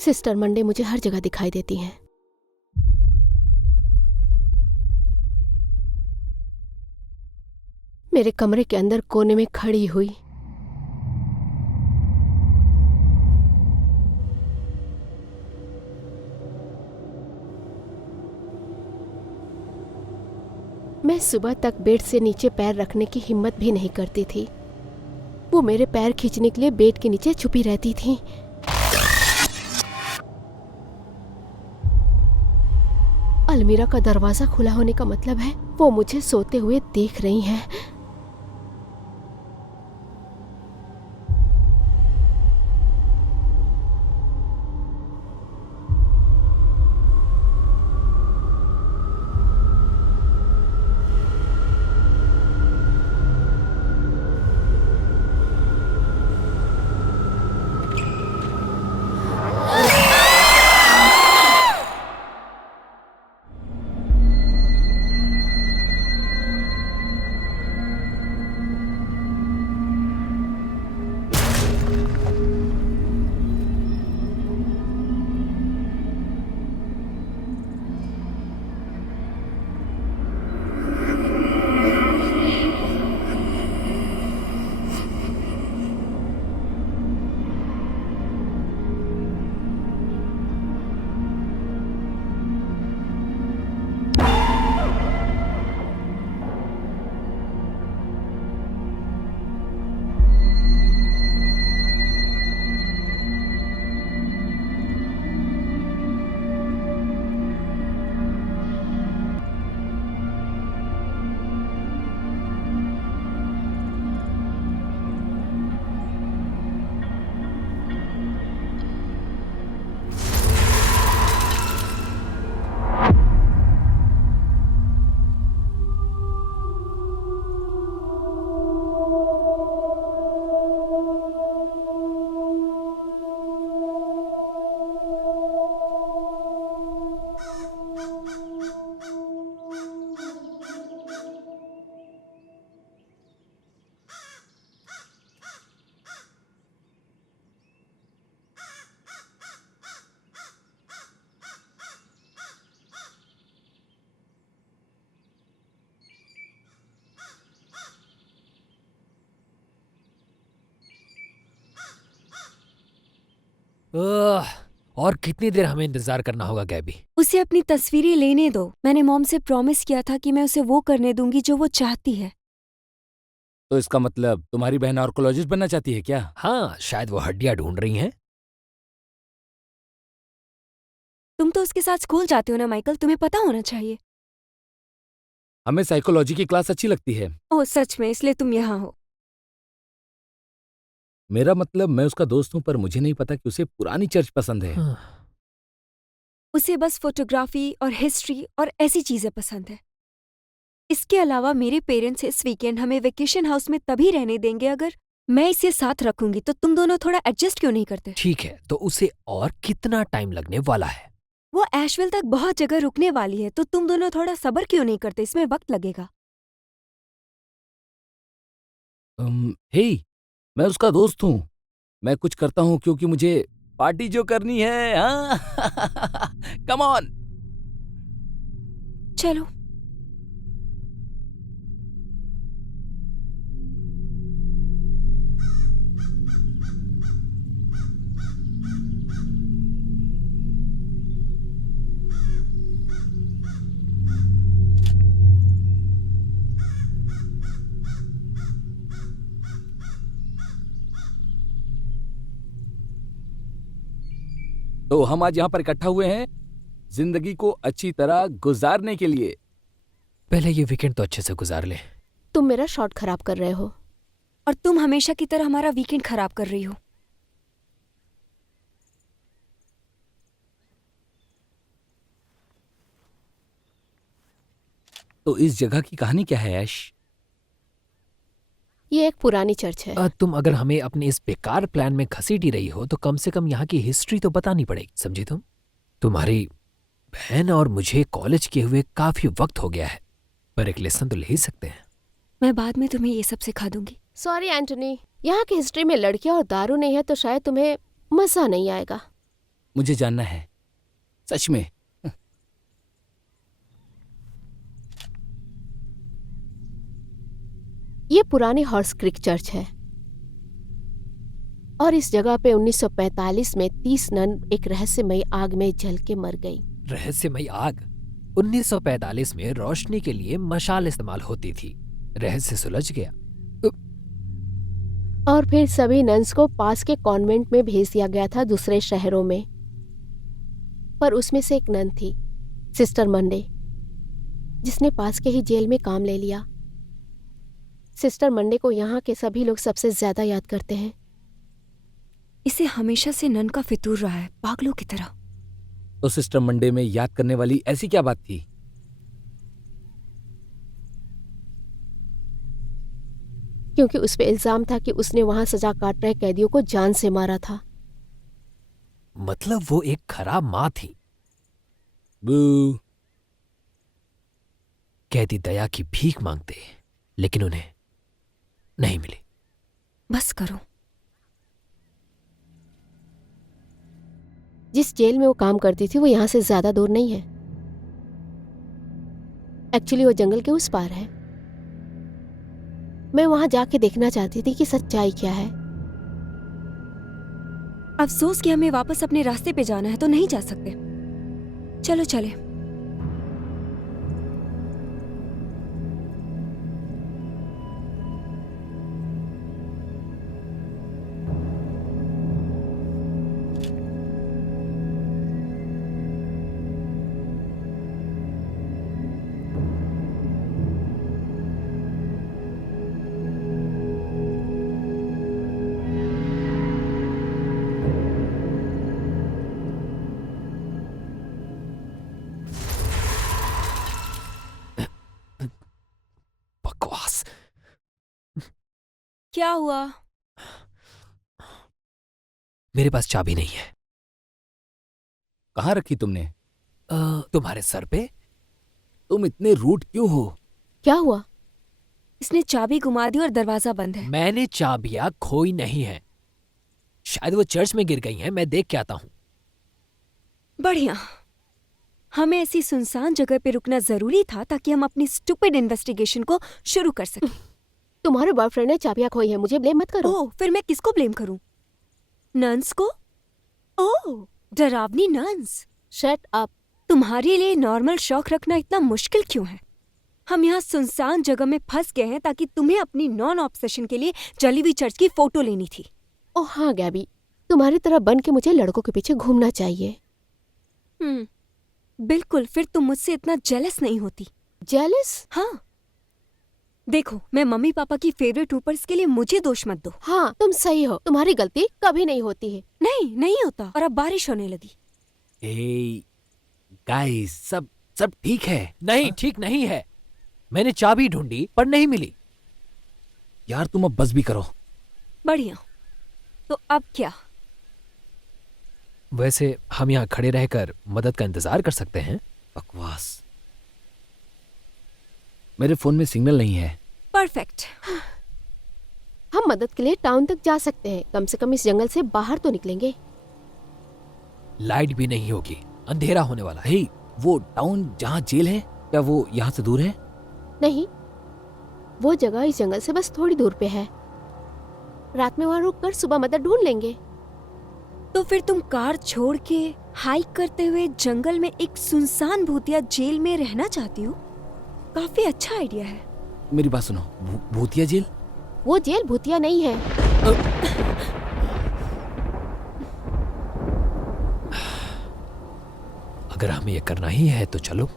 Sister Monday मुझे हर जगह दिखाई देती हैं। मेरे कमरे के अंदर कोने में खड़ी हुई। मैं सुबह तक बेड से नीचे पैर रखने की हिम्मत भी नहीं करती थी। वो मेरे पैर खींचने के लिए बेड के नीचे छुपी रहती थी। अलमीरा का दरवाजा खुला होने का मतलब है वो मुझे सोते हुए देख रही हैं। और कितनी देर हमें इंतजार करना होगा गैबी? उसे अपनी तस्वीरें लेने दो। मैंने मॉम से प्रॉमिस किया था कि मैं उसे वो करने दूंगी जो वो चाहती है। तो इसका मतलब तुम्हारी बहन आर्कोलॉजिस्ट बनना चाहती है क्या? हाँ, शायद वो हड्डियां ढूंढ रही हैं। तुम तो उसके साथ स्कूल जाते हो ना माइकल, तुम्हें पता होना चाहिए। हमें साइकोलॉजी की क्लास अच्छी लगती है। ओह सच में, इसलिए तुम यहाँ हो। मेरा मतलब मैं उसका दोस्त हूँ, पर मुझे नहीं पता कि उसे पुरानी चर्च पसंद है। हाँ। उसे बस फोटोग्राफी और हिस्ट्री और ऐसी चीजें पसंद है। इसके अलावा मेरे पेरेंट्स इस वीकेंड हमें वेकेशन हाउस में तभी रहने देंगे अगर मैं इसे साथ रखूंगी। तो तुम दोनों थोड़ा एडजस्ट क्यों नहीं करते? ठीक है, तो उसे और कितना टाइम लगने वाला है? वो एशविल तक बहुत जगह रुकने वाली है, तो तुम दोनों थोड़ा सब्र क्यों नहीं करते? इसमें वक्त लगेगा। हे, मैं उसका दोस्त हूँ। मैं कुछ करता हूँ क्योंकि मुझे पार्टी जो करनी है। हाँ कम ऑन। चलो। तो हम आज यहाँ पर इकट्ठा हुए हैं जिंदगी को अच्छी तरह गुजारने के लिए। पहले ये वीकेंड तो अच्छे से गुजार ले। तुम मेरा शॉट खराब कर रहे हो। और तुम हमेशा की तरह हमारा वीकेंड खराब कर रही हो। तो इस जगह की कहानी क्या है ऐश? ये एक पुरानी चर्च है। तुम अगर हमें अपने इस बेकार प्लान में घसीट ही रही हो तो कम से कम यहाँ की हिस्ट्री तो बतानी पड़ेगी, समझी तुम? तुम्हारी बहन और मुझे कॉलेज किए हुए काफी वक्त हो गया है, पर एक लेसन तो ले ही सकते हैं। मैं बाद में तुम्हें ये सब सिखा दूंगी। सॉरी एंटनी, यहाँ की हिस्ट्री में लड़कियां और दारू नहीं है तो शायद तुम्हें मजा नहीं आएगा। मुझे जानना है, सच में। ये पुरानी हॉर्स क्रिक चर्च है और इस जगह पे 1945 में 30 नन एक रहस्यमयी आग में जल के मर गई। रहस्यमयी आग? 1945 में रोशनी के लिए मशाल इस्तेमाल होती थी। रहस्य सुलझ गया। और फिर सभी नन्स को पास के कॉन्वेंट में भेज दिया गया था दूसरे शहरों में। पर उसमें से एक नन थी, सिस्टर मंडे, जिसने पास के ही जेल में काम ले लिया। सिस्टर मंडे को यहाँ के सभी लोग सबसे ज्यादा याद करते हैं। इसे हमेशा से नन का फितूर रहा है, पागलों की तरह। तो सिस्टर मंडे में याद करने वाली ऐसी क्या बात थी? क्योंकि उस पे इल्जाम था कि उसने वहां सजा काट रहे कैदियों को जान से मारा था। मतलब वो एक खराब माँ थी। बू। कैदी दया की भीख मांगते, लेकिन उन्हें नहीं मिली। बस करो। जिस जेल में वो काम करती थी वो यहाँ से ज्यादा दूर नहीं है। एक्चुअली वो जंगल के उस पार है। मैं वहां जाके देखना चाहती थी कि सच्चाई क्या है। अफसोस कि हमें वापस अपने रास्ते पे जाना है, तो नहीं जा सकते। चलो चले। बकवास। क्या हुआ? मेरे पास चाबी नहीं है। कहाँ रखी तुमने? तुम्हारे सर पे। तुम इतने रूड क्यों हो? क्या हुआ? इसने चाबी घुमा दी और दरवाजा बंद है। मैंने चाबियां खोई नहीं है। शायद वो चर्च में गिर गई हैं। मैं देख के आता हूं। बढ़िया। हमें ऐसी सुनसान जगह पे रुकना जरूरी था ताकि हम अपनी स्टूपिड इन्वेस्टिगेशन को शुरू कर सकें। तुम्हारे बॉयफ्रेंड ने चाबियां खोई है, मुझे ब्लेम मत करो। ओह, फिर मैं किसको ब्लेम करूं? नन्स को? ओह, डरावनी नन्स। Shut up. तुम्हारे लिए नॉर्मल शौक रखना इतना मुश्किल क्यों है? हम यहाँ सुनसान जगह में फंस गए हैं ताकि तुम्हें अपनी नॉन ऑब्सेशन के लिए जली हुई चर्च की फोटो लेनी थी। ओह हाँ गैबी, तुम्हारी तरह बन के मुझे लड़कों के पीछे घूमना चाहिए। बिल्कुल, फिर तुम मुझसे इतना जेलस नहीं होती। जेलस? हाँ, देखो, मैं मम्मी पापा की फेवरेट हूँ, पर इसके लिए मुझे दोष मत दो। हाँ तुम सही हो, तुम्हारी गलती कभी नहीं होती है। नहीं, नहीं होता। और अब बारिश होने लगी। ए गाइस, सब सब ठीक है? नहीं, ठीक नहीं है। मैंने चाबी ढूंढी पर नहीं मिली। यार तुम अब बस भी करो। बढ़िया। तो अब क्या? वैसे हम यहाँ खड़े रहकर मदद का इंतजार कर सकते हैं। बकवास। मेरे फोन में सिग्नल नहीं है। परफेक्ट। हम मदद के लिए टाउन तक जा सकते हैं। कम से कम इस जंगल से बाहर तो निकलेंगे। लाइट भी नहीं होगी, अंधेरा होने वाला है। हे, वो टाउन जहाँ जेल है, क्या वो यहाँ से दूर है? नहीं, वो जगह इस जंगल से बस थोड़ी दूर पे है। रात में वहां रुककर सुबह मदद ढूंढ लेंगे। तो फिर तुम कार छोड़ के हाइक करते हुए जंगल में एक सुनसान भूतिया जेल में रहना चाहती हो? काफी अच्छा आइडिया है। मेरी बात सुनो। भूतिया जेल? वो जेल भूतिया नहीं है। अगर हमें ये करना ही है तो चलो।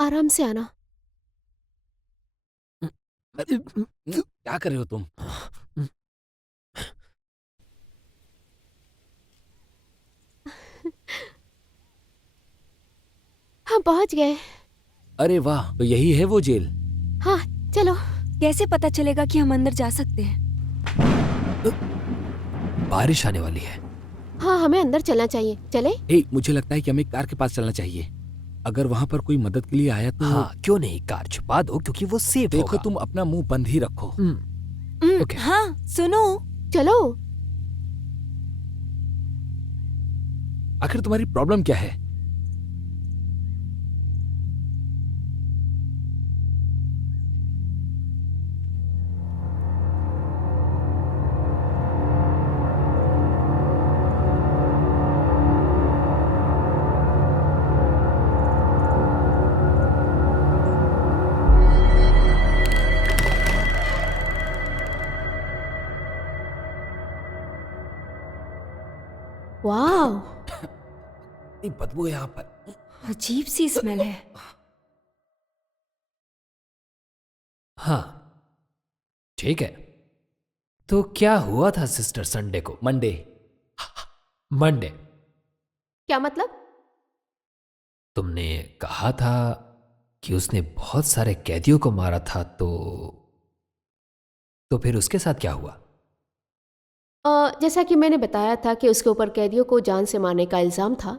आराम से आना। क्या कर रहे हो तुम? हम पहुंच गए। अरे वाह, तो यही है वो जेल। हाँ चलो। कैसे पता चलेगा कि हम अंदर जा सकते हैं? बारिश आने वाली है। हाँ हमें अंदर चलना चाहिए, चले? हे, मुझे लगता है कि हमें कार के पास चलना चाहिए। अगर वहाँ पर कोई मदद के लिए आया तो हाँ क्यों नहीं, कार छुपा दो क्योंकि वो सेफ देखो होगा। तुम अपना मुंह बंद ही रखो। ओके। हाँ सुनो, चलो। आखिर तुम्हारी प्रॉब्लम क्या है? वाह, इतनी बदबू है यहाँ पर। अजीब सी स्मेल है। हाँ ठीक है, तो क्या हुआ था सिस्टर संडे को? मंडे। मंडे? क्या मतलब? तुमने कहा था कि उसने बहुत सारे कैदियों को मारा था, तो फिर उसके साथ क्या हुआ? जैसा कि मैंने बताया था कि उसके ऊपर कैदियों को जान से मारने का इल्ज़ाम था।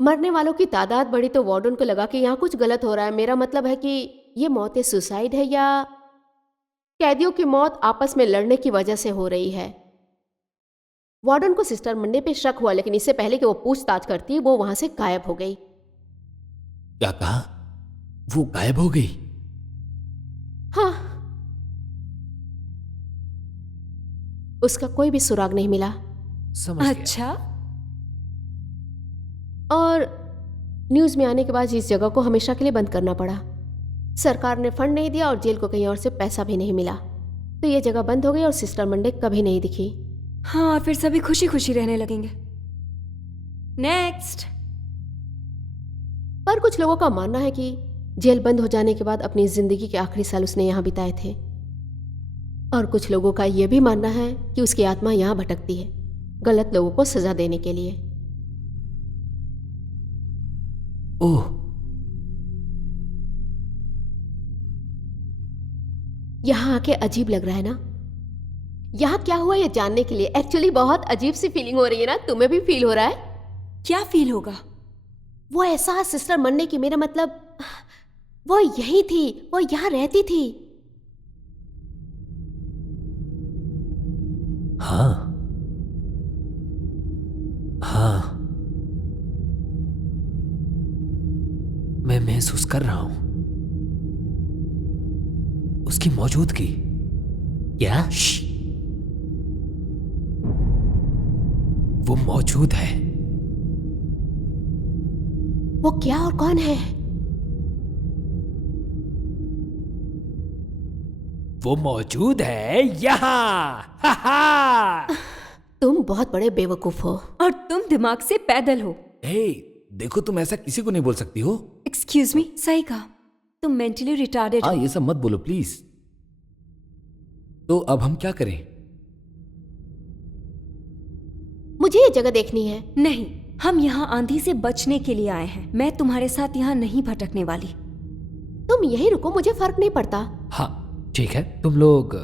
मरने वालों की तादाद बढ़ी तो वार्डन को लगा कि यहाँ कुछ गलत हो रहा है। मेरा मतलब है कि ये मौत सुसाइड है या कैदियों की मौत आपस में लड़ने की वजह से हो रही है। वार्डन को सिस्टर मंडे पे शक हुआ, लेकिन इससे पहले कि वो पूछताछ करती वो वहां से गायब हो गई। क्या कहा? वो गायब हो गई? हाँ, उसका कोई भी सुराग नहीं मिला। समझ गया। अच्छा, और न्यूज़ में आने के बाद इस जगह को हमेशा के लिए बंद करना पड़ा। सरकार ने फंड नहीं दिया और जेल को कहीं और से पैसा भी नहीं मिला, तो ये जगह बंद हो गई और सिस्टर मंडे कभी नहीं दिखी। हाँ, और फिर सभी खुशी खुशी रहने लगेंगे। नेक्स्ट। पर कुछ लोगों का मानना है कि जेल बंद हो जाने के बाद अपनी जिंदगी के आखिरी साल उसने यहाँ बिताए थे, और कुछ लोगों का यह भी मानना है कि उसकी आत्मा यहाँ भटकती है गलत लोगों को सजा देने के लिए। ओह, यहाँ आके अजीब लग रहा है ना? यहाँ क्या हुआ ये जानने के लिए एक्चुअली बहुत अजीब सी फीलिंग हो रही है ना? तुम्हें भी फील हो रहा है? क्या फील होगा? वो एहसास सिस्टर मंडे की, मेरा मतलब वो यही थी, वो यहाँ रहती थी। हाँ हाँ, मैं महसूस कर रहा हूं उसकी मौजूदगी। क्या? वो मौजूद है। वो क्या और कौन है? वो मौजूद है यहाँ। हा हा। तुम बहुत बड़े बेवकूफ हो। और तुम दिमाग से पैदल हो। हे, देखो तुम ऐसा किसी को नहीं बोल सकती हो। एक्सक्यूज मी, सही कहा, तुम मेंटली रिटार्डेड हाँ, हो। ये सब मत बोलो प्लीज। तो अब हम क्या करें? मुझे ये जगह देखनी है। नहीं, हम यहाँ आंधी से बचने के लिए आए हैं। मैं तुम्हारे साथ यहाँ नहीं भटकने वाली। तुम यहीं रुको, मुझे फर्क नहीं पड़ता। हाँ ठीक है, तुम लोग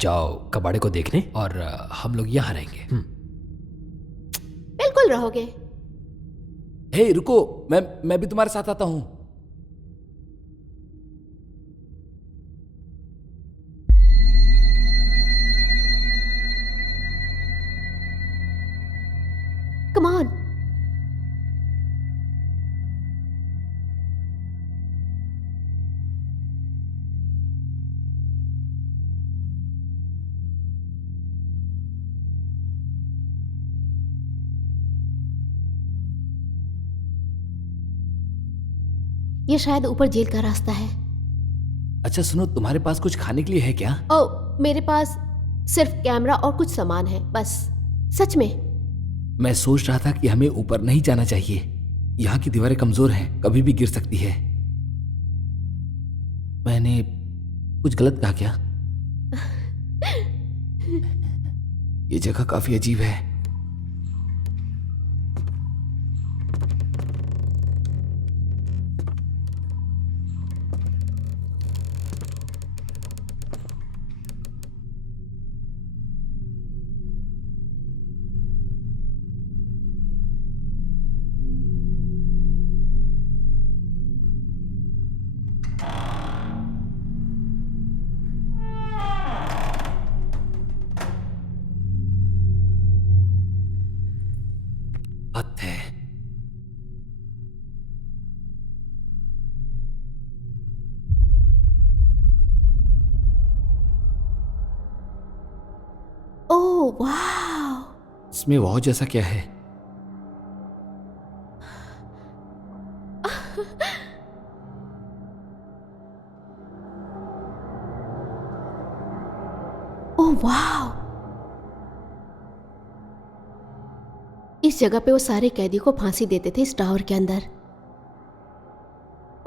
जाओ कबाड़े को देखने और हम लोग यहाँ रहेंगे। बिल्कुल रहोगे। हे रुको, मैं भी तुम्हारे साथ आता हूं। Come on. ये शायद ऊपर जेल का रास्ता है। अच्छा सुनो, तुम्हारे पास कुछ खाने के लिए है क्या? ओ, मेरे पास सिर्फ कैमरा और कुछ सामान है बस। सच में। मैं सोच रहा था कि हमें ऊपर नहीं जाना चाहिए। यहाँ की दीवारें कमजोर हैं, कभी भी गिर सकती है। मैंने कुछ गलत कहा क्या? ये जगह काफी अजीब है। वाह, इसमें वाव जैसा क्या है? ओह वाह। इस जगह पे वो सारे कैदियों को फांसी देते थे इस टावर के अंदर।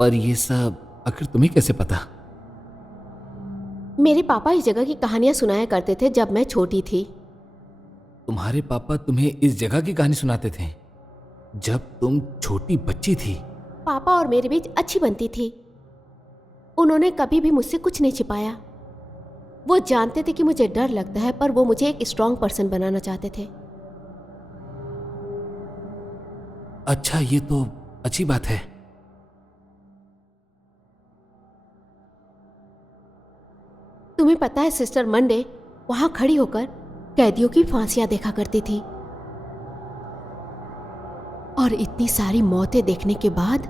और ये सब आखिर तुम्हें कैसे पता? मेरे पापा इस जगह की कहानियां सुनाया करते थे जब मैं छोटी थी। तुम्हारे पापा तुम्हें इस जगह की कहानी सुनाते थे जब तुम छोटी बच्ची थी? पापा और मेरे बीच अच्छी बनती थी। उन्होंने कभी भी मुझसे कुछ नहीं छिपाया। वो जानते थे कि मुझे डर लगता है, पर वो मुझे एक स्ट्रांग पर्सन बनाना चाहते थे। अच्छा, ये तो अच्छी बात है। तुम्हें पता है सिस्टर मंडे वहां खड़ी होकर कैदियों की फांसियां देखा करती थी, और इतनी सारी मौतें देखने के बाद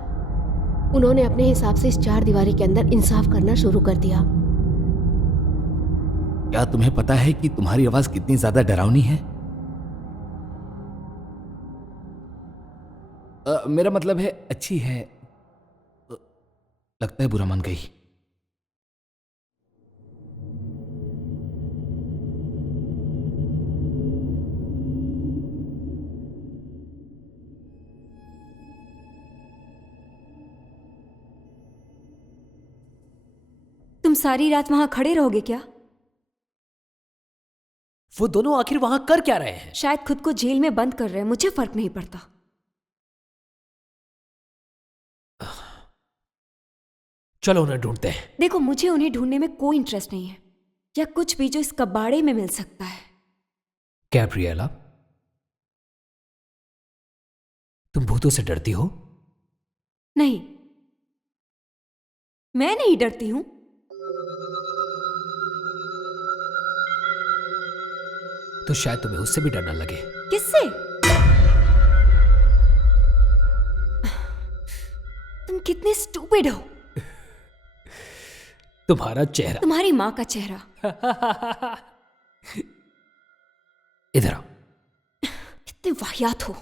उन्होंने अपने हिसाब से इस चार दीवारी के अंदर इंसाफ करना शुरू कर दिया। क्या तुम्हें पता है कि तुम्हारी आवाज कितनी ज्यादा डरावनी है? मेरा मतलब है अच्छी है। लगता है बुरा मान गई। तुम सारी रात वहां खड़े रहोगे क्या? वो दोनों आखिर वहां कर क्या रहे हैं? शायद खुद को जेल में बंद कर रहे हैं, मुझे फर्क नहीं पड़ता। चलो उन्हें ढूंढते हैं। देखो, मुझे उन्हें ढूंढने में कोई इंटरेस्ट नहीं है, या कुछ भी जो इस कबाड़े में मिल सकता है। गैब्रिएला, तुम भूतों से डरती हो? नहीं, मैं नहीं डरती हूं। तो शायद तुम्हें उससे भी डरना लगे। किससे? तुम कितने स्टूपिड हो। तुम्हारा चेहरा। तुम्हारी माँ का चेहरा। इधर आओ। कितने वाहियात हो।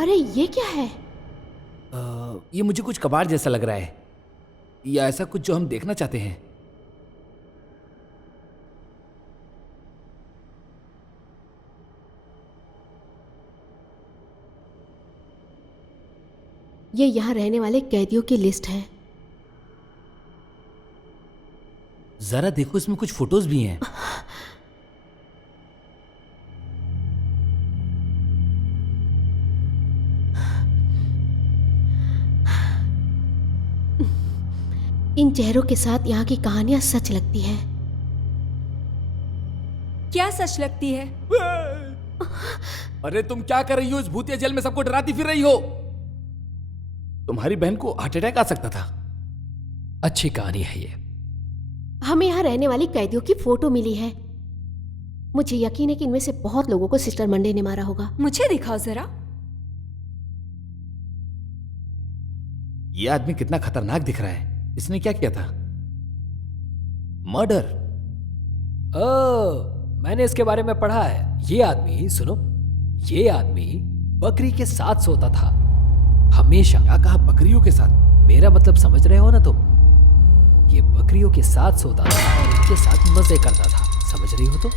अरे ये क्या है? ये मुझे कुछ कबाड़ जैसा लग रहा है, या ऐसा कुछ जो हम देखना चाहते हैं। ये यहाँ रहने वाले कैदियों की लिस्ट है। जरा देखो, इसमें कुछ फोटोज भी हैं। इन चेहरों के साथ यहाँ की कहानियां सच लगती हैं। क्या सच लगती है? अरे तुम क्या कर रही हो? इस भूतिया जेल में सबको डराती फिर रही हो। तुम्हारी बहन को हार्ट अटैक आ सकता था। अच्छी कहानी है ये। हमें यहाँ रहने वाली कैदियों की फोटो मिली है। मुझे यकीन है कि इनमें से बहुत लोगों को सिस्टर मंडे ने मारा होगा। मुझे दिखाओ जरा। ये आदमी कितना खतरनाक दिख रहा है। इसने क्या किया था? मर्डर। मैंने इसके बारे में पढ़ा है। ये आदमी, सुनो, ये आदमी बकरी के साथ सोता था हमेशा। क्या कहा? बकरियों के साथ? मेरा मतलब समझ रहे हो ना तुम? ये बकरियों के साथ सोता था और उनके साथ मजे करता था। समझ रही हो तो?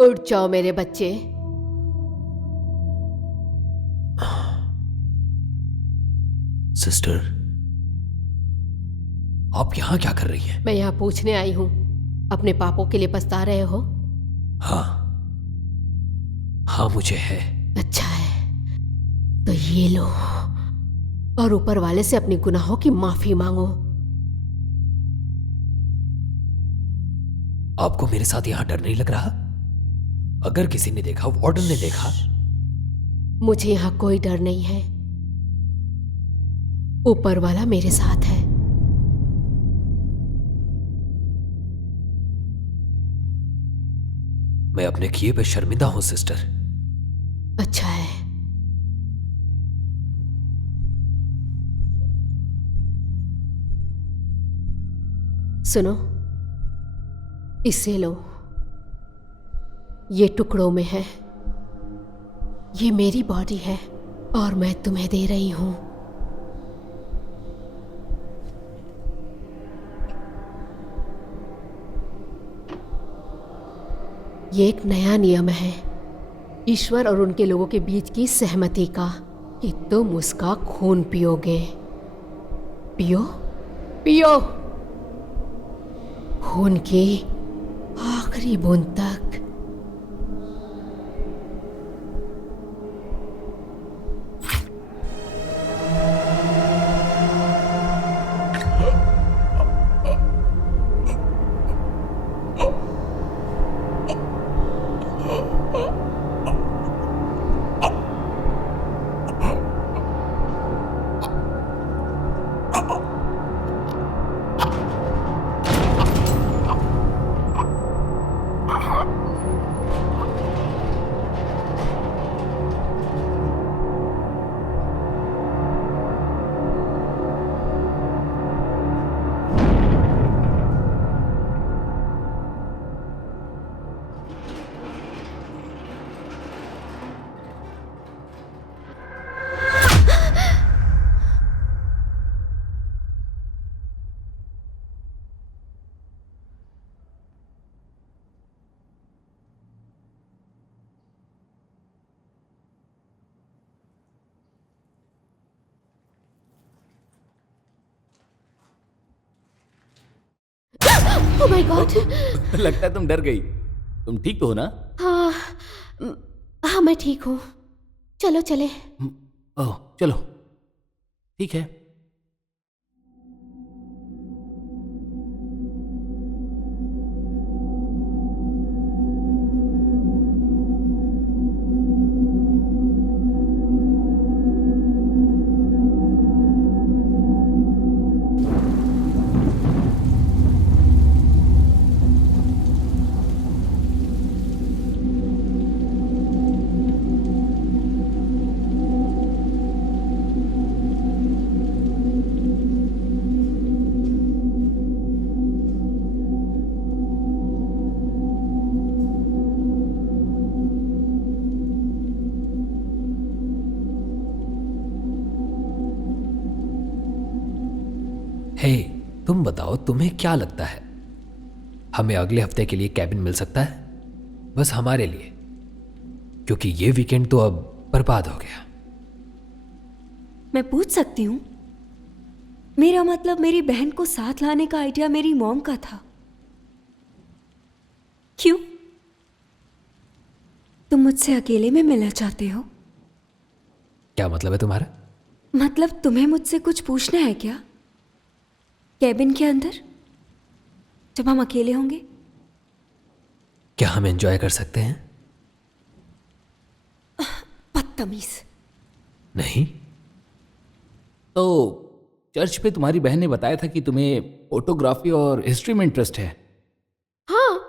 उठ जाओ मेरे बच्चे। सिस्टर, आप यहां क्या कर रही हैं? मैं यहाँ पूछने आई हूँ, अपने पापों के लिए पछता रहे हो? हाँ, हाँ मुझे है। अच्छा है, तो ये लो और ऊपर वाले से अपने गुनाहों की माफी मांगो। आपको मेरे साथ यहां डर नहीं लग रहा? अगर किसी ने देखा, वार्डन ने देखा। मुझे यहाँ कोई डर नहीं है, ऊपर वाला मेरे साथ है। मैं अपने किए पे शर्मिंदा हूं सिस्टर। अच्छा है। सुनो, इसे लो, ये टुकड़ों में है। ये मेरी बॉडी है और मैं तुम्हें दे रही हूं। ये एक नया नियम है ईश्वर और उनके लोगों के बीच की सहमति का, कि तुम उसका खून पियोगे। पियो, पियो, खून की आखिरी बूंद तक। Oh my God! लगता है तुम डर गई। तुम ठीक तो हो ना? हाँ, हाँ मैं ठीक हूँ। चलो चले। ओह चलो, ठीक है। तुम बताओ, तुम्हें क्या लगता है हमें अगले हफ्ते के लिए कैबिन मिल सकता है? बस हमारे लिए, क्योंकि ये वीकेंड तो अब बर्बाद हो गया। मैं पूछ सकती हूँ? मेरा मतलब मेरी बहन को साथ लाने का आइडिया मेरी मॉम का था। क्यों? तुम मुझसे अकेले में मिलना चाहते हो? क्या मतलब है तुम्हारा? मतलब तुम्हें मुझसे कुछ पूछना है क्या? कैबिन के अंदर जब हम अकेले होंगे? क्या हम एंजॉय कर सकते हैं? बदतमीज। नहीं। तो चर्च पे तुम्हारी बहन ने बताया था कि तुम्हें फोटोग्राफी और हिस्ट्री में इंटरेस्ट है। हाँ,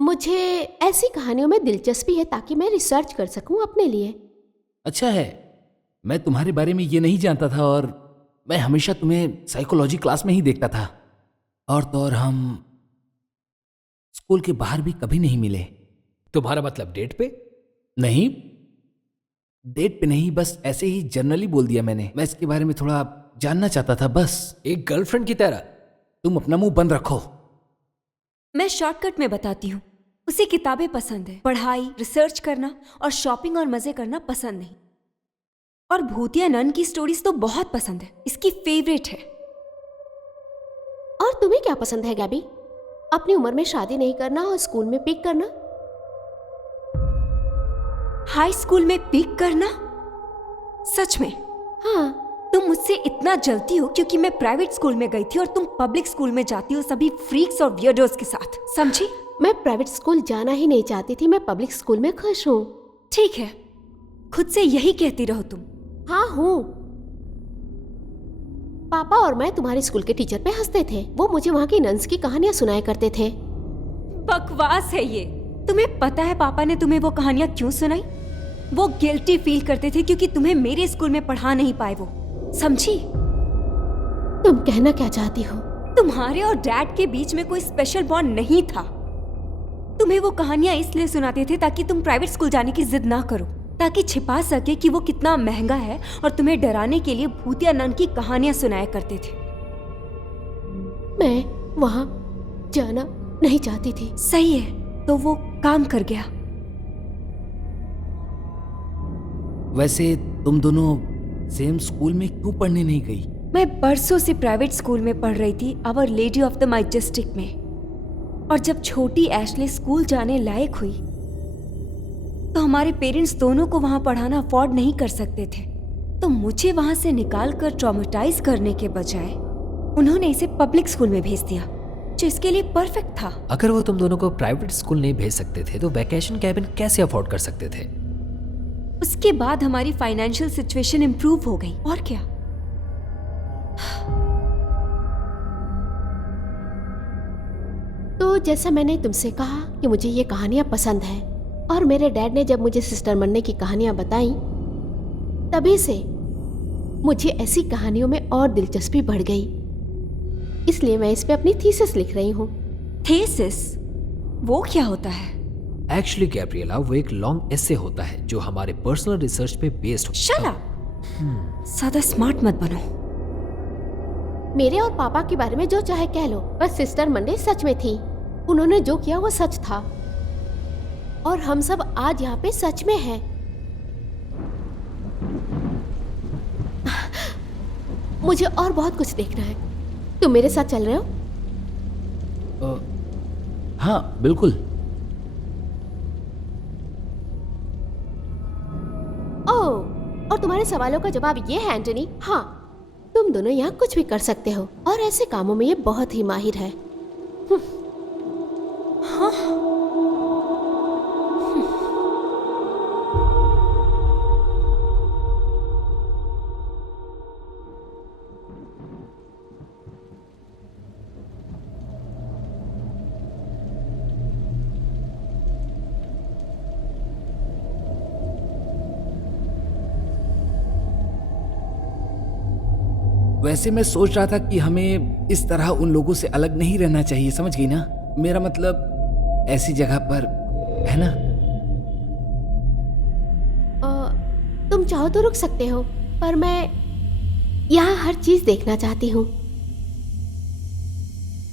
मुझे ऐसी कहानियों में दिलचस्पी है ताकि मैं रिसर्च कर सकूं अपने लिए। अच्छा है, मैं तुम्हारे बारे में ये नहीं जानता था और मैं हमेशा तुम्हें साइकोलॉजी क्लास में ही देखता था। और तो और हम स्कूल के बाहर भी कभी नहीं मिले। तुम्हारा मतलब डेट पे? नहीं, डेट पे नहीं, बस ऐसे ही जनरली बोल दिया मैंने। मैं इसके बारे में थोड़ा जानना चाहता था बस। एक गर्लफ्रेंड की तरह। तुम अपना मुंह बंद रखो। मैं शॉर्टकट में बताती हूँ। उसे किताबें पसंद है, पढ़ाई, रिसर्च करना और शॉपिंग और मजे करना पसंद नहीं। और भूतिया नन की स्टोरीज तो बहुत पसंद है, इसकी फेवरेट है। और तुम्हें क्या पसंद है गैबी? अपनी उम्र में शादी नहीं करना और स्कूल में पिक करना? हाई स्कूल में पिक करना? सच में? हाँ। तुम मुझसे इतना जलती हो क्योंकि मैं प्राइवेट स्कूल में गई थी और तुम पब्लिक स्कूल में जाती हो सभी फ्रीक्स और वियर्डोस के साथ, समझी? मैं प्राइवेट स्कूल जाना ही नहीं चाहती थी, मैं पब्लिक स्कूल में खुश हूँ। ठीक है, खुद से यही कहती रहो तुम। हाँ हूँ। पापा और मैं तुम्हारे स्कूल के टीचर पे हंसते थे। वो मुझे वहाँ की नन्स की कहानियां सुनाया करते थे। बकवास है ये। तुम्हें पता है पापा ने तुम्हें वो कहानियां क्यों सुनाई? वो गिल्टी फील करते थे क्योंकि तुम्हें मेरे स्कूल में पढ़ा नहीं पाए वो, समझी? तुम कहना क्या चाहती हो? तुम्हारे और डैड के बीच में कोई स्पेशल बॉन्ड नहीं था। तुम्हें वो कहानियां इसलिए सुनाते थे ताकि तुम प्राइवेट स्कूल जाने की जिद ना करो, ताकि छिपा सके कि वो कितना महंगा है, और तुम्हें डराने के लिए भूतिया नन की कहानियां सुनाया करते थे। मैं वहाँ जाना नहीं चाहती थी। सही है, तो वो काम कर गया। वैसे तुम दोनों सेम स्कूल में क्यों पढ़ने नहीं गई? मैं बरसों से प्राइवेट स्कूल में पढ़ रही थी, Our Lady of the Majestic में। और जब छोटी एशले स्कूल जाने लायक हुई तो हमारे पेरेंट्स दोनों को वहां पढ़ाना अफोर्ड नहीं कर सकते थे। तो मुझे वहां से निकाल कर ट्रॉमेटाइज करने के बजाय उन्होंने इसे पब्लिक स्कूल में भेज दिया, जो इसके लिए परफेक्ट था। अगर वो तुम दोनों को प्राइवेट स्कूल नहीं भेज सकते थे तो वैकेशन कैबिन कैसे अफोर्ड कर सकते थे? उसके बाद हमारी फाइनेंशियल सिचुएशन इंप्रूव हो गई, और क्या। तो जैसा मैंने तुमसे कहा कि मुझे ये कहानियां पसंद है, और मेरे डैड ने जब मुझे सिस्टर मंडे की कहानियां बताई, तभी से मुझे ऐसी कहानियों में और दिलचस्पी बढ़ गई। इसलिए मैं इस पे अपनी थीसिस लिख रही हूँ। थीसिस? वो क्या होता है? एक्चुअली गैब्रिएला, वो एक लॉन्ग एसे होता है जो हमारे पर्सनल रिसर्च पे बेस्ड होता है। Shut up! ज्यादा स्मार्ट मत बनो। मेरे और पापा के बारे में जो चाहे कह लो, पर सिस्टर मंडे सच में थी। उन्होंने जो किया वो सच था, और हम सब आज यहाँ पे सच में हैं। मुझे और बहुत कुछ देखना है। तुम मेरे साथ चल रहे हो? हाँ बिल्कुल। ओह, और तुम्हारे सवालों का जवाब ये है एंटनी। हाँ, तुम दोनों यहाँ कुछ भी कर सकते हो, और ऐसे कामों में ये बहुत ही माहिर है। वैसे मैं सोच रहा था कि हमें इस तरह उन लोगों से अलग नहीं रहना चाहिए, समझ गई ना? मेरा मतलब ऐसी जगह पर, है ना? तुम चाहो तो रुक सकते हो, पर मैं यहाँ हर चीज देखना चाहती हूँ।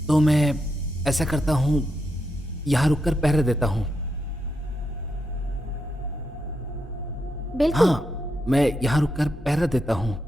तो मैं ऐसा करता हूँ, यहाँ रुककर पहरा देता हूँ। बिल्कुल। हाँ, मैं यहाँ रुककर पहरा देता हूँ।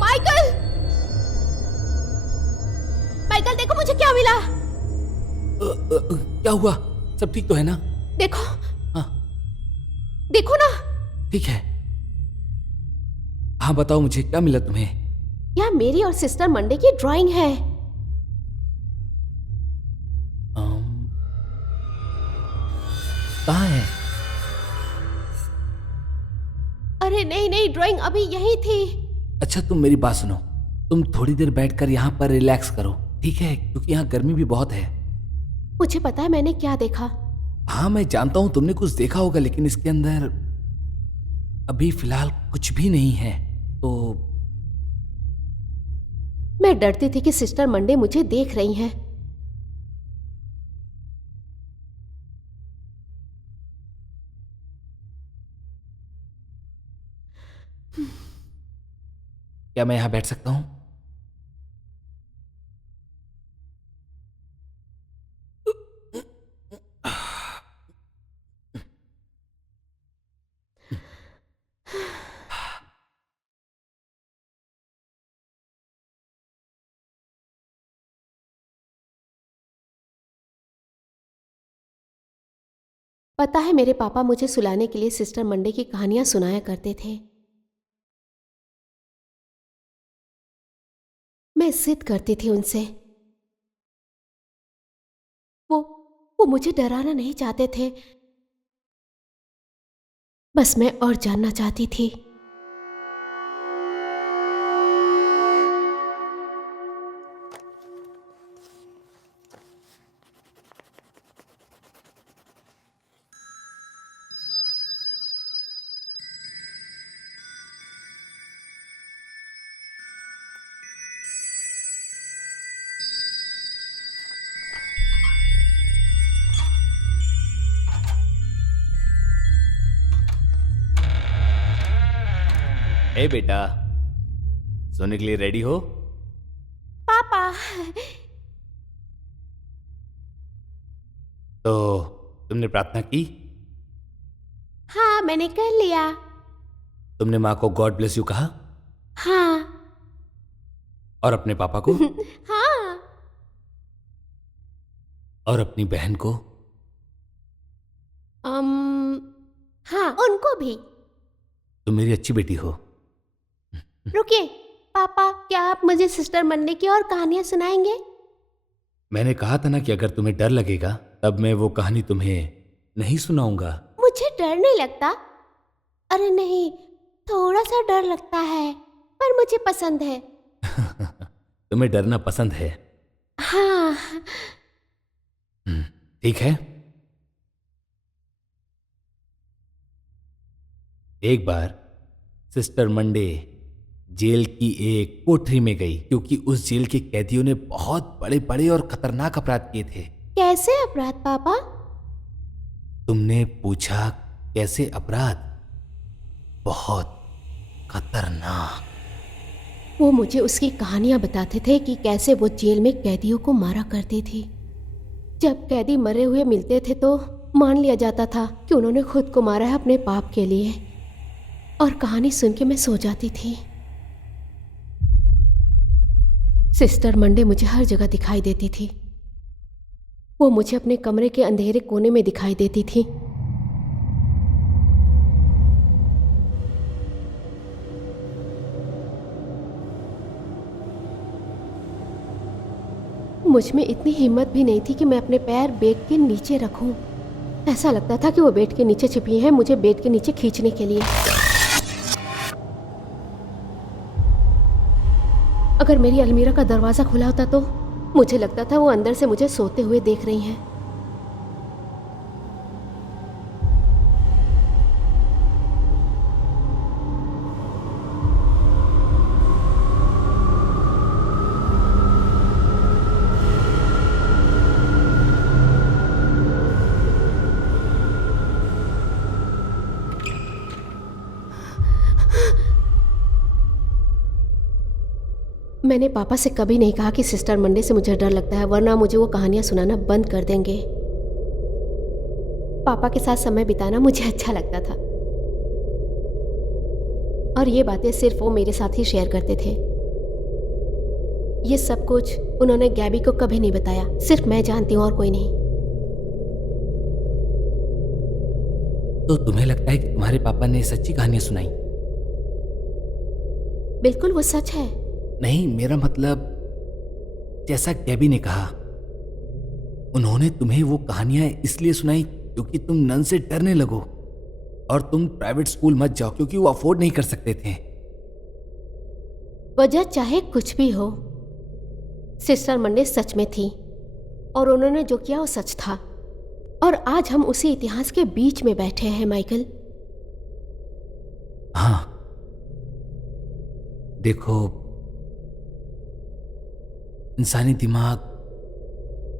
माइकल, माइकल देखो मुझे क्या मिला। क्या हुआ? सब ठीक तो है ना? देखो, हाँ, देखो ना, ठीक है। हाँ बताओ, मुझे क्या मिला तुम्हें? यह मेरी और सिस्टर मंडे की ड्राइंग है। कहाँ है? अरे नहीं नहीं, ड्राइंग अभी यही थी। अच्छा तुम मेरी बात सुनो, तुम थोड़ी देर बैठकर यहाँ पर रिलैक्स करो, ठीक है? क्योंकि यहाँ गर्मी भी बहुत है। मुझे पता है मैंने क्या देखा। हाँ मैं जानता हूँ तुमने कुछ देखा होगा, लेकिन इसके अंदर अभी फिलहाल कुछ भी नहीं है। तो मैं डरती थी कि सिस्टर मंडे मुझे देख रही हैं। क्या मैं यहाँ बैठ सकता हूँ? पता है मेरे पापा मुझे सुलाने के लिए सिस्टर मंडे की कहानियां सुनाया करते थे। मैं जिद करती थी उनसे। वो मुझे डराना नहीं चाहते थे, बस मैं और जानना चाहती थी। ए बेटा, सोने के लिए रेडी हो? पापा, तो तुमने प्रार्थना की? हाँ मैंने कर लिया। तुमने माँ को गॉड ब्लेस यू कहा? हाँ। और अपने पापा को? हाँ। और अपनी बहन को? हाँ उनको भी। तुम मेरी अच्छी बेटी हो। रुकिए पापा, क्या आप मुझे सिस्टर मंडे की और कहानियां सुनाएंगे? मैंने कहा था ना कि अगर तुम्हें डर लगेगा तब मैं वो कहानी तुम्हें नहीं सुनाऊंगा। मुझे डर नहीं लगता। अरे नहीं, थोड़ा सा डर लगता है, पर मुझे पसंद है। तुम्हें डरना पसंद है? हाँ। ठीक है। एक बार सिस्टर मंडे जेल की एक कोठरी में गई क्योंकि उस जेल के कैदियों ने बहुत बड़े बड़े और खतरनाक अपराध किए थे। कैसे अपराध पापा? तुमने पूछा कैसे अपराध? बहुत खतरनाक। वो मुझे उसकी कहानियां बताते थे कि कैसे वो जेल में कैदियों को मारा करती थी। जब कैदी मरे हुए मिलते थे तो मान लिया जाता था कि उन्होंने खुद को मारा है अपने पाप के लिए, और कहानी सुन के मैं सो जाती थी। सिस्टर मंडे मुझे हर जगह दिखाई देती थी। वो मुझे अपने कमरे के अंधेरे कोने में दिखाई देती थी। मुझ में इतनी हिम्मत भी नहीं थी कि मैं अपने पैर बेड के नीचे रखूं। ऐसा लगता था कि वो बेड के नीचे छिपी हैं, मुझे बेड के नीचे खींचने के लिए। अगर मेरी अलमीरा का दरवाजा खुला होता तो मुझे लगता था वो अंदर से मुझे सोते हुए देख रही हैं। मैंने पापा से कभी नहीं कहा कि सिस्टर मंडे से मुझे डर लगता है, वरना मुझे वो कहानियां सुनाना बंद कर देंगे। पापा के साथ समय बिताना मुझे अच्छा लगता था, और ये बातें सिर्फ वो मेरे साथ ही शेयर करते थे। ये सब कुछ उन्होंने गैबी को कभी नहीं बताया, सिर्फ मैं जानती हूँ और कोई नहीं। तो तुम्हें लगता है कि तुम्हारे पापा ने सच्ची कहानियां सुनाई? बिल्कुल वो सच है। नहीं, मेरा मतलब जैसा गैबी ने कहा, उन्होंने तुम्हें वो कहानियां इसलिए सुनाई क्योंकि तुम नन से डरने लगो और तुम प्राइवेट स्कूल मत जाओ क्योंकि वो अफोर्ड नहीं कर सकते थे। वजह चाहे कुछ भी हो, सिस्टर मंडे सच में थी और उन्होंने जो किया वो सच था, और आज हम उसी इतिहास के बीच में बैठे हैं माइकल। हाँ, देखो, इंसानी दिमाग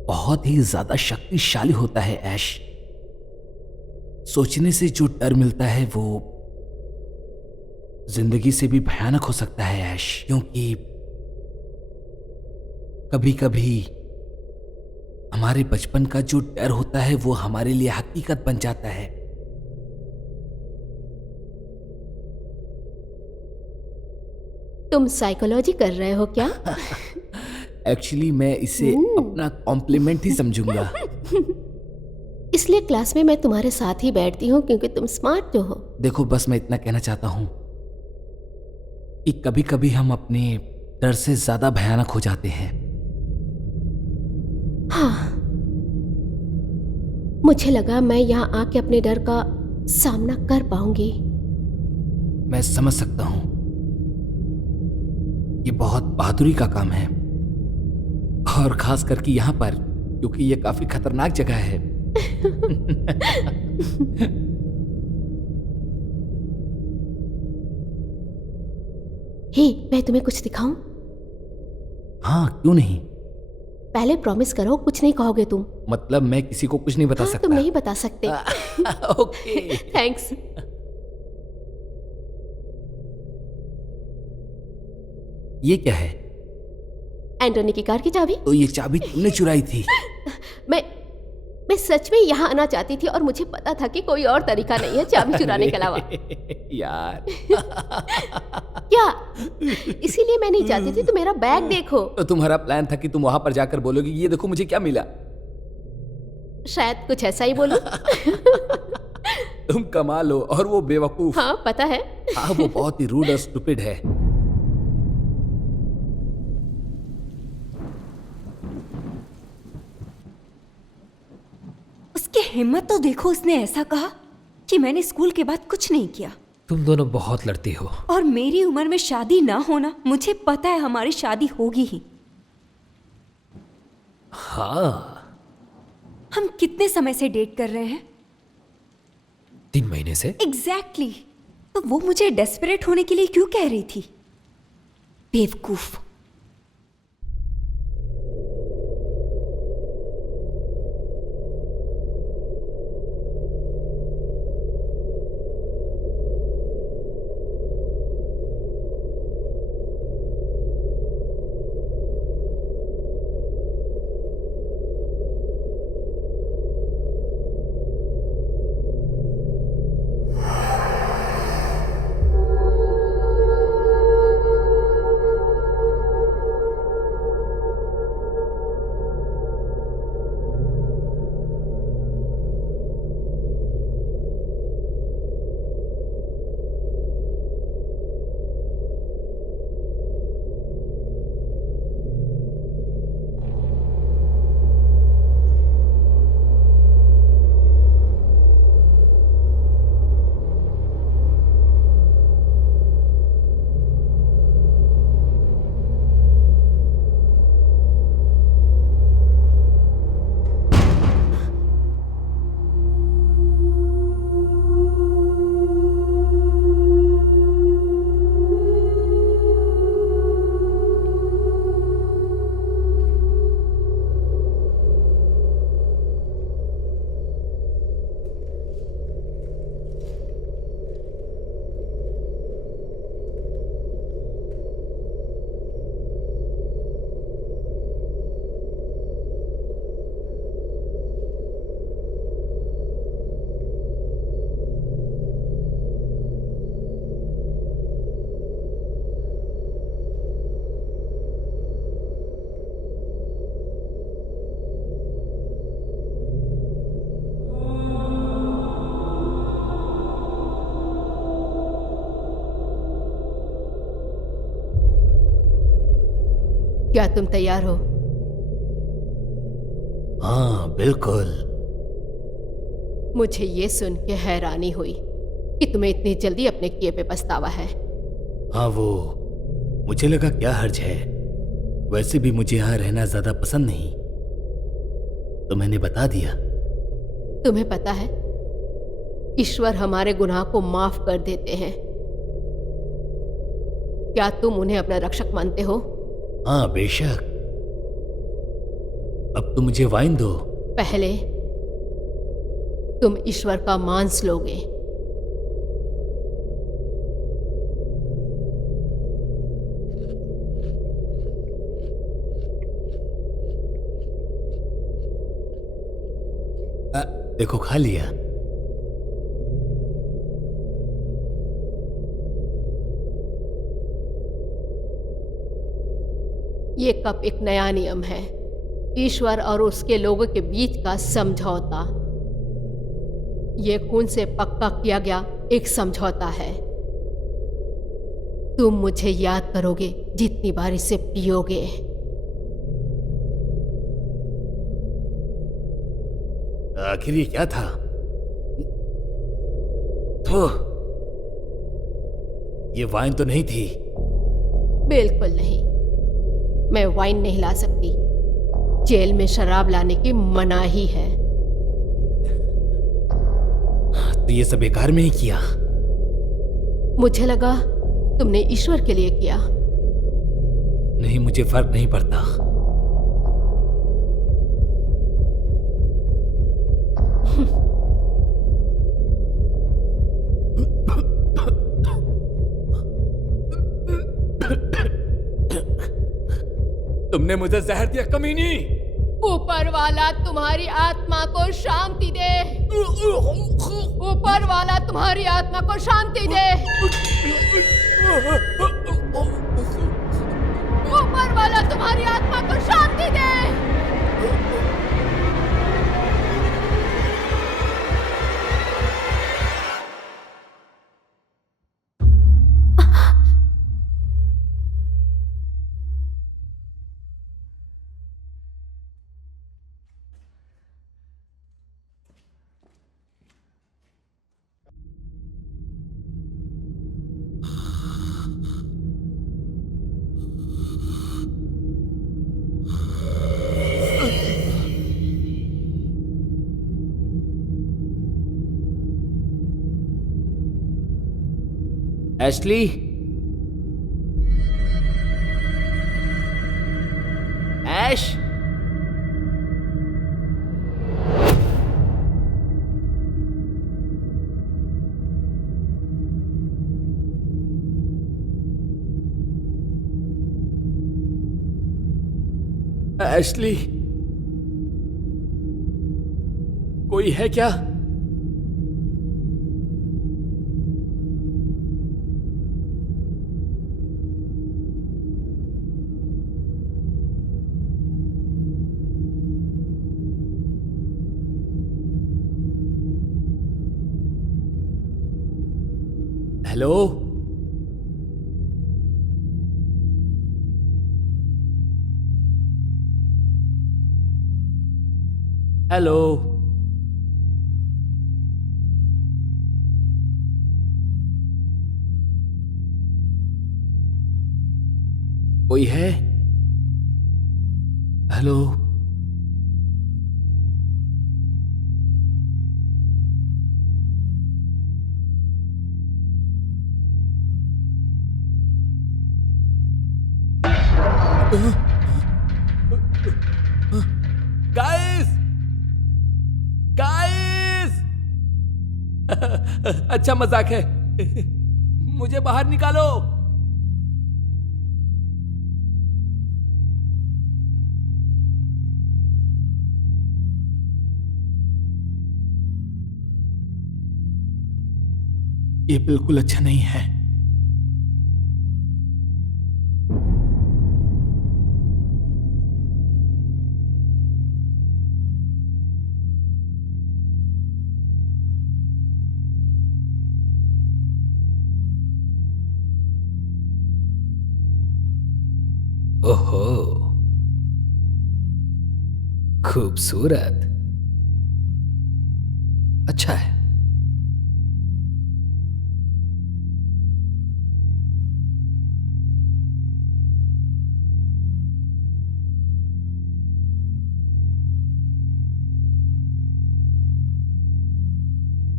बहुत ही ज्यादा शक्तिशाली होता है ऐश। सोचने से जो डर मिलता है वो जिंदगी से भी भयानक हो सकता है ऐश, क्योंकि कभी कभी हमारे बचपन का जो डर होता है वो हमारे लिए हकीकत बन जाता है। तुम साइकोलॉजी कर रहे हो क्या? एक्चुअली मैं इसे अपना कॉम्प्लीमेंट ही समझूंगा। इसलिए क्लास में मैं तुम्हारे साथ ही बैठती हूँ क्योंकि तुम स्मार्ट जो हो। देखो, बस मैं इतना कहना चाहता हूं कि कभी कभी हम अपने डर से ज्यादा भयानक हो जाते हैं। हाँ, मुझे लगा मैं यहाँ आके अपने डर का सामना कर पाऊंगी। मैं समझ सकता हूं, ये बहुत बहादुरी का काम है, और खास करके यहाँ पर क्योंकि ये काफी खतरनाक जगह है। हे, मैं तुम्हें कुछ दिखाऊं? हाँ, क्यों नहीं। पहले प्रॉमिस करो कुछ नहीं कहोगे तुम। मतलब मैं किसी को कुछ नहीं बता हाँ, सकता? तुम नहीं बता सकते। ओके। थैंक्स। ये क्या है? एंटोनी की कार की चाबी। तो ये चाबी तुमने चुराई थी? मैं सच में यहाँ आना चाहती थी और मुझे पता था कि कोई और तरीका नहीं है चाबी चुराने के अलावा। यार। क्या? इसीलिए मैं नहीं चाहती थी। तो मेरा बैग देखो। तो तुम्हारा प्लान था कि तुम वहां पर जाकर बोलोगी ये देखो मुझे क्या मिला? शायद कुछ ऐसा ही बोलूं। तुम कमाल हो, और वो बेवकूफ। हाँ, पता है। हाँ, वो बहुत ही रूड और स्टूपिड है। उसकी हिम्मत तो देखो, उसने ऐसा कहा कि मैंने स्कूल के बाद कुछ नहीं किया। तुम दोनों बहुत लड़ती हो। और मेरी उम्र में शादी ना होना, मुझे पता है हमारी शादी होगी ही। हाँ, हम कितने समय से डेट कर रहे हैं? 3 महीने से। एग्जैक्टली तो वो मुझे डेस्परेट होने के लिए क्यों कह रही थी? बेवकूफ। क्या तुम तैयार हो? हाँ बिल्कुल। मुझे ये सुन के हैरानी हुई कि तुम्हें इतनी जल्दी अपने किए पे पछतावा है। हाँ वो मुझे लगा क्या हर्ज है, वैसे भी मुझे यहाँ रहना ज्यादा पसंद नहीं, तो मैंने बता दिया। तुम्हें पता है ईश्वर हमारे गुनाह को माफ कर देते हैं। क्या तुम उन्हें अपना रक्षक मानते हो? हाँ बेशक। अब तो मुझे वाइन दो। पहले तुम ईश्वर का मांस लोगे। देखो खा लिया। ये कप एक नया नियम है, ईश्वर और उसके लोगों के बीच का समझौता। ये खून से पक्का किया गया एक समझौता है। तुम मुझे याद करोगे जितनी बार इसे पियोगे। आखिर ये क्या था? तो ये वाइन तो नहीं थी। बिल्कुल नहीं, मैं वाइन नहीं ला सकती। जेल में शराब लाने की मनाही है। तो ये सब बेकार में ही किया। मुझे लगा तुमने ईश्वर के लिए किया। नहीं, मुझे फर्क नहीं पड़ता। तुमने मुझे जहर दिया कमीनी। ऊपर वाला तुम्हारी आत्मा को शांति दे। ऊपर वाला तुम्हारी आत्मा को शांति दे। ऊपर वाला तुम्हारी आत्मा को शांति दे। एशली, ऐश, एशली, कोई है क्या? हेलो, हेलो, कोई है? हेलो, गाइस, गाइस, अच्छा मजाक है। मुझे बाहर निकालो। ये बिल्कुल अच्छा नहीं है। ओहो, खूबसूरत। अच्छा है।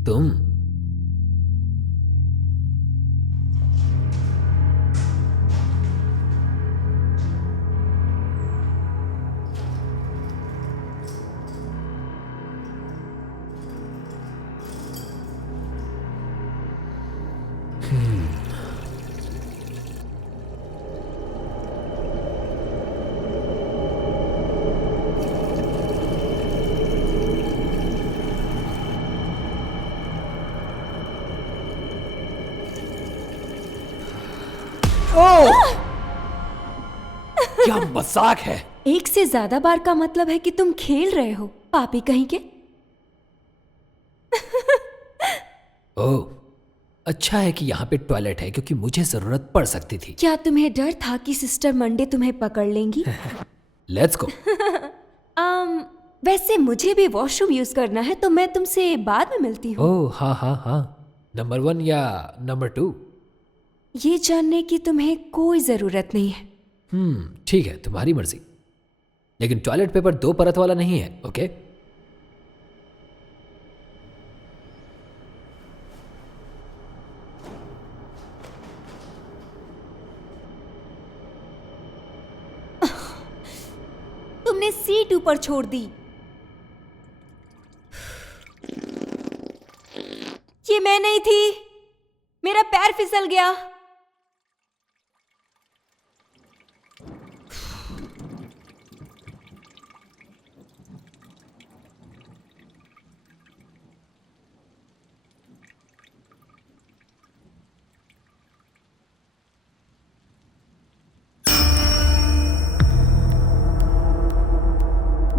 तुम क्या मजाक है? एक से ज्यादा बार का मतलब है कि तुम खेल रहे हो, पापी कहीं के। ओह, अच्छा है कि यहाँ पे टॉयलेट है क्योंकि मुझे जरूरत पड़ सकती थी। क्या तुम्हें डर था कि सिस्टर मंडे तुम्हें पकड़ लेंगी? Let's go. वैसे मुझे भी वॉशरूम यूज करना है, तो मैं तुमसे बाद में मिलती हूँ। ओह हाँ हाँ हाँ, नंबर 1 या नंबर 2? ये जानने की तुम्हें कोई जरूरत नहीं है। ठीक है, तुम्हारी मर्जी। लेकिन टॉयलेट पेपर 2 परत वाला नहीं है, ओके? तुमने सीट ऊपर छोड़ दी। ये मैं नहीं थी, मेरा पैर फिसल गया।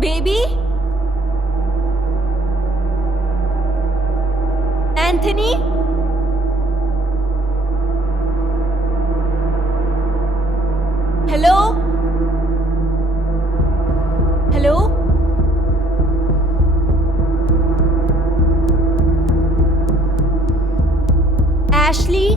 Baby, Anthony, hello hello, Ashley,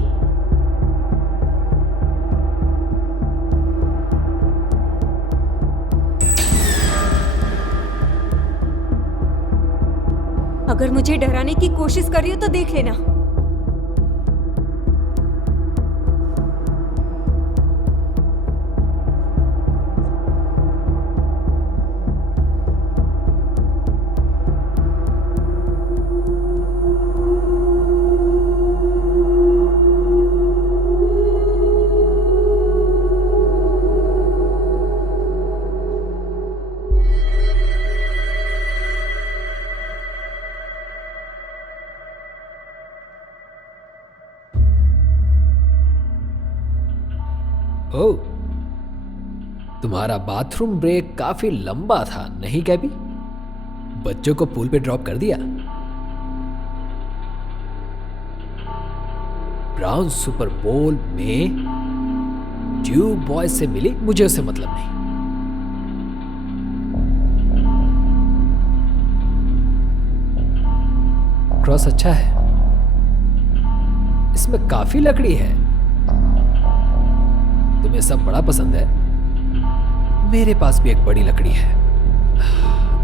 अगर मुझे डराने की कोशिश कर रही हो तो देख लेना। ओह, तुम्हारा बाथरूम ब्रेक काफी लंबा था, नहीं गैबी? बच्चों को पूल पे ड्रॉप कर दिया? ब्राउन सुपर बोल में ड्यू बॉय से मिली, मुझे उससे मतलब नहीं। क्रॉस अच्छा है, इसमें काफी लकड़ी है। तुम्हें सब बड़ा पसंद है? मेरे पास भी एक बड़ी लकड़ी है।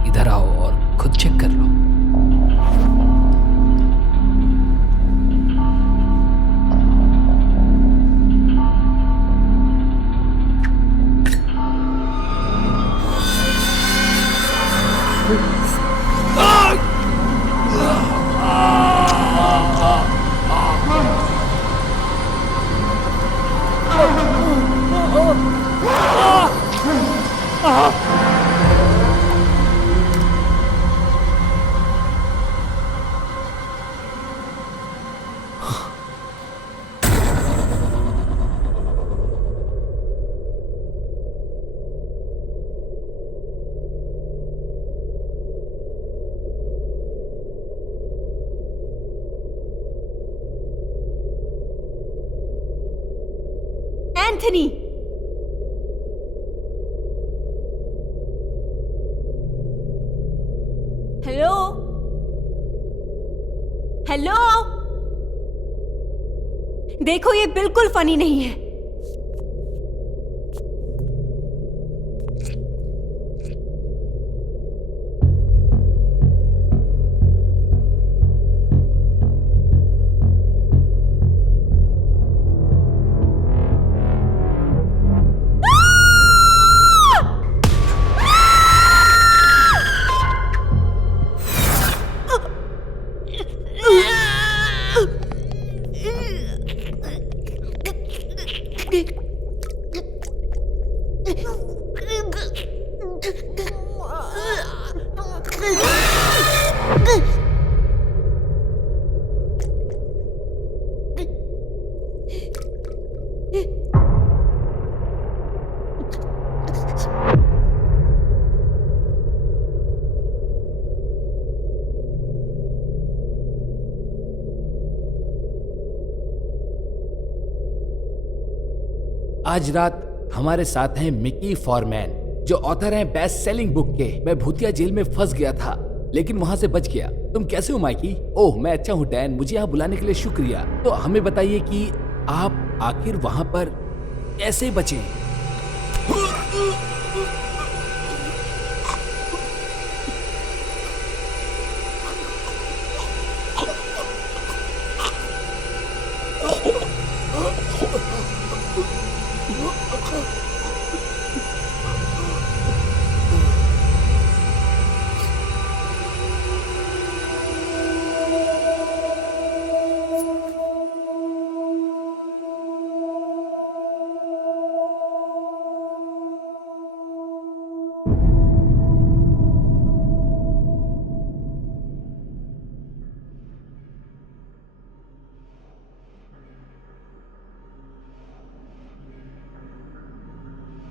इधर आओ और खुद चेक कर लो। एंथनी, हेलो हेलो, देखो ये बिल्कुल फनी नहीं है। आज रात हमारे साथ हैं मिकी फॉरमैन, जो ऑथर हैं बेस्ट सेलिंग बुक के मैं भूतिया जेल में फंस गया था लेकिन वहां से बच गया। तुम कैसे हो माइकी? ओह मैं अच्छा हूँ डैन, मुझे यहाँ बुलाने के लिए शुक्रिया। तो हमें बताइए कि आप आखिर वहां पर कैसे बचे?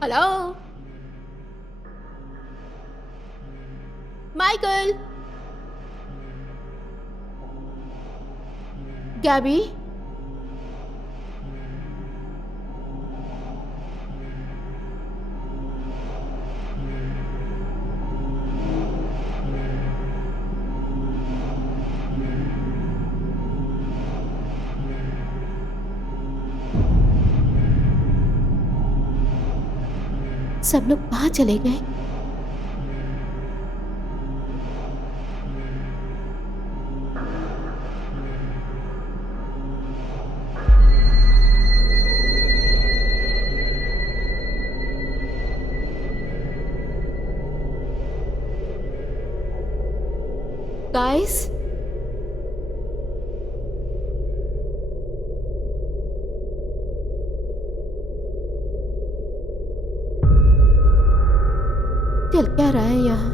हेलो माइकल, गैबी, सब लोग कहाँ चले गए? गाइस, चल क्या रहा है यहाँ?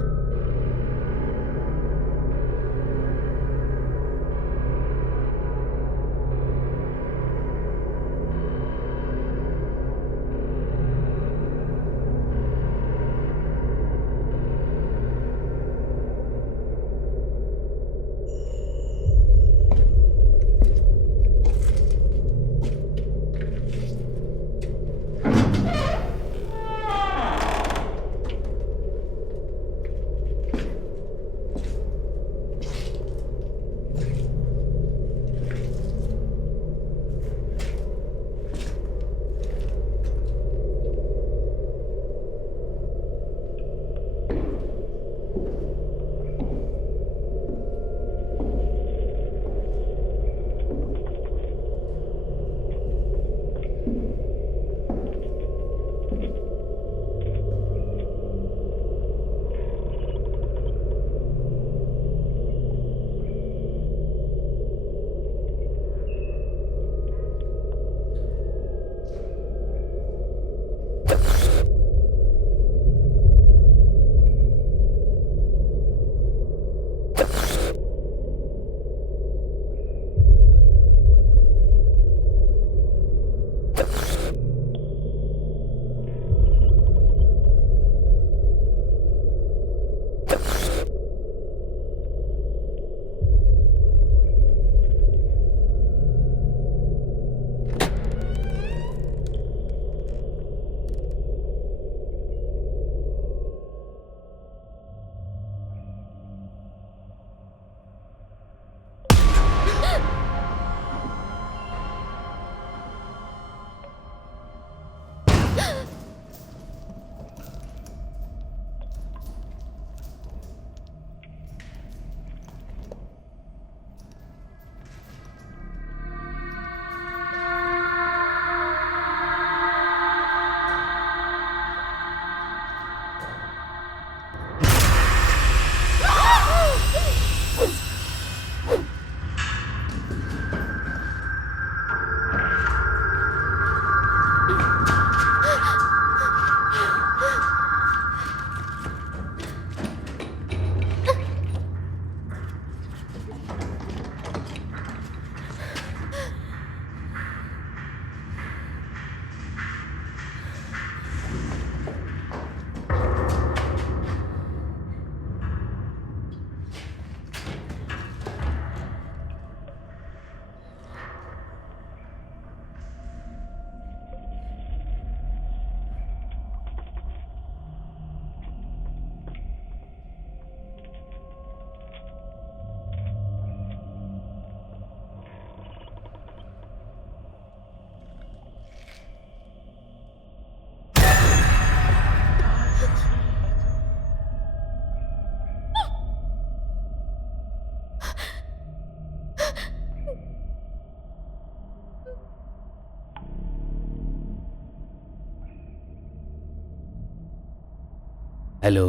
हेलो।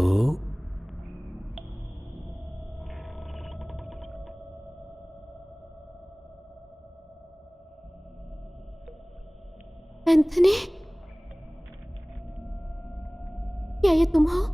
एंथनी, क्या ये तुम हो?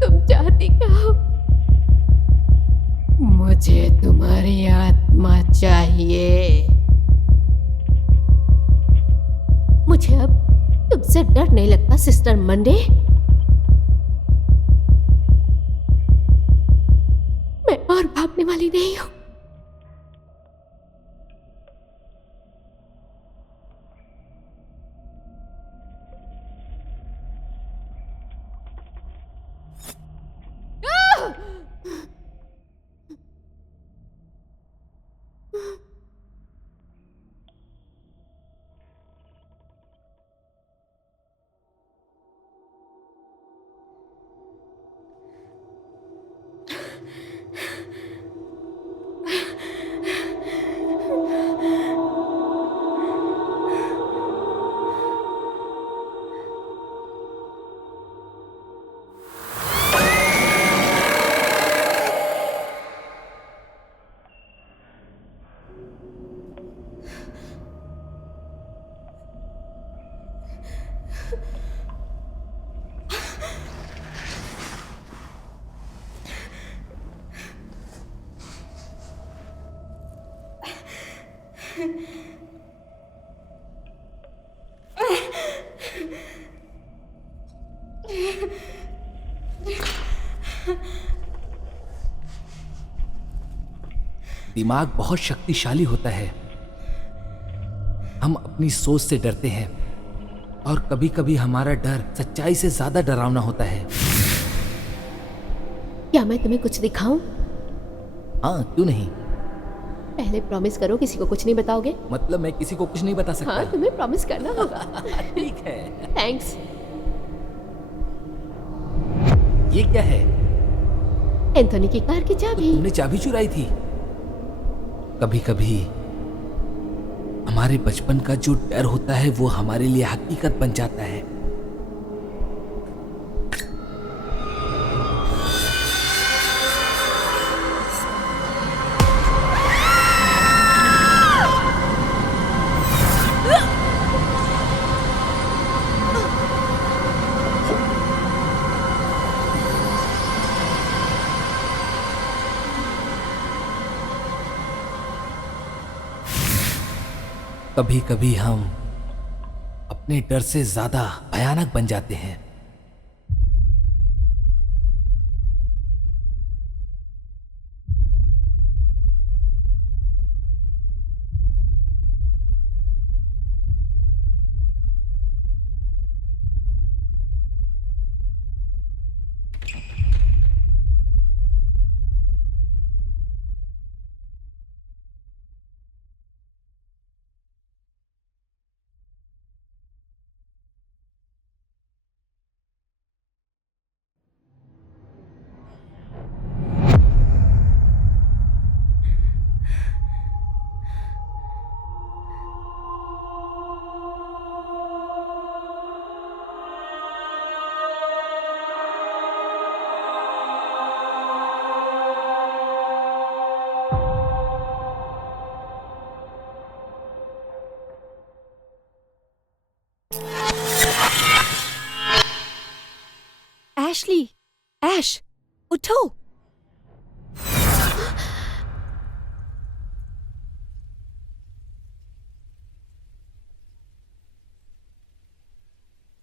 तुम चाहती क्या हो? मुझे तुम्हारी आत्मा चाहिए। मुझे अब तुमसे डर नहीं लगता सिस्टर मंडे। मैं और भागने वाली नहीं हूं। दिमाग बहुत शक्तिशाली होता है। हम अपनी सोच से डरते हैं और कभी कभी हमारा डर सच्चाई से ज्यादा डरावना होता है। क्या मैं तुम्हें कुछ दिखाऊं? हाँ, क्यों नहीं। पहले प्रॉमिस करो किसी को कुछ नहीं बताओगे। मतलब मैं किसी को कुछ नहीं बता सकता। हाँ, तुम्हें प्रॉमिस करना होगा। ठीक है। थैंक्स। ये क्या है? एंथोनी की कार की चाबी। तुमने चाबी चुराई थी? कभी कभी हमारे बचपन का जो डर होता है वो हमारे लिए हकीकत बन जाता है। कभी कभी हम अपने डर से ज्यादा भयानक बन जाते हैं। एशली, ऐश, उठो।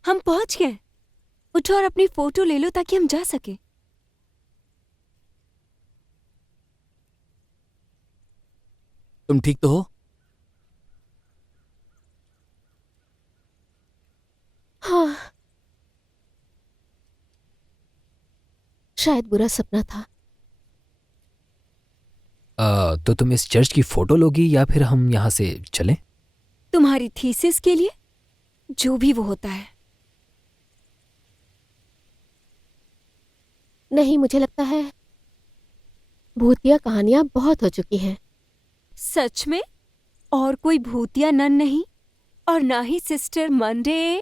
हम पहुंच गए। उठो और अपनी फोटो ले लो ताकि हम जा सके। तुम ठीक तो हो? हाँ, शायद बुरा सपना था। तो तुम इस चर्च की फोटो लोगी या फिर हम यहाँ से चलें? तुम्हारी थीसिस के लिए जो भी वो होता है। नहीं, मुझे लगता है भूतिया कहानियां बहुत हो चुकी हैं। सच में? और कोई भूतिया नन नहीं? और ना ही सिस्टर मंडे?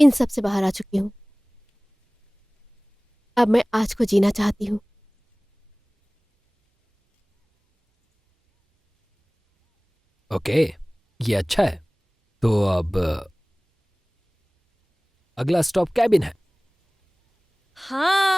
इन सब से बाहर आ चुकी हूँ। अब मैं आज को जीना चाहती हूँ। ओके, ये अच्छा है। तो अब अगला स्टॉप कैबिन है। हाँ।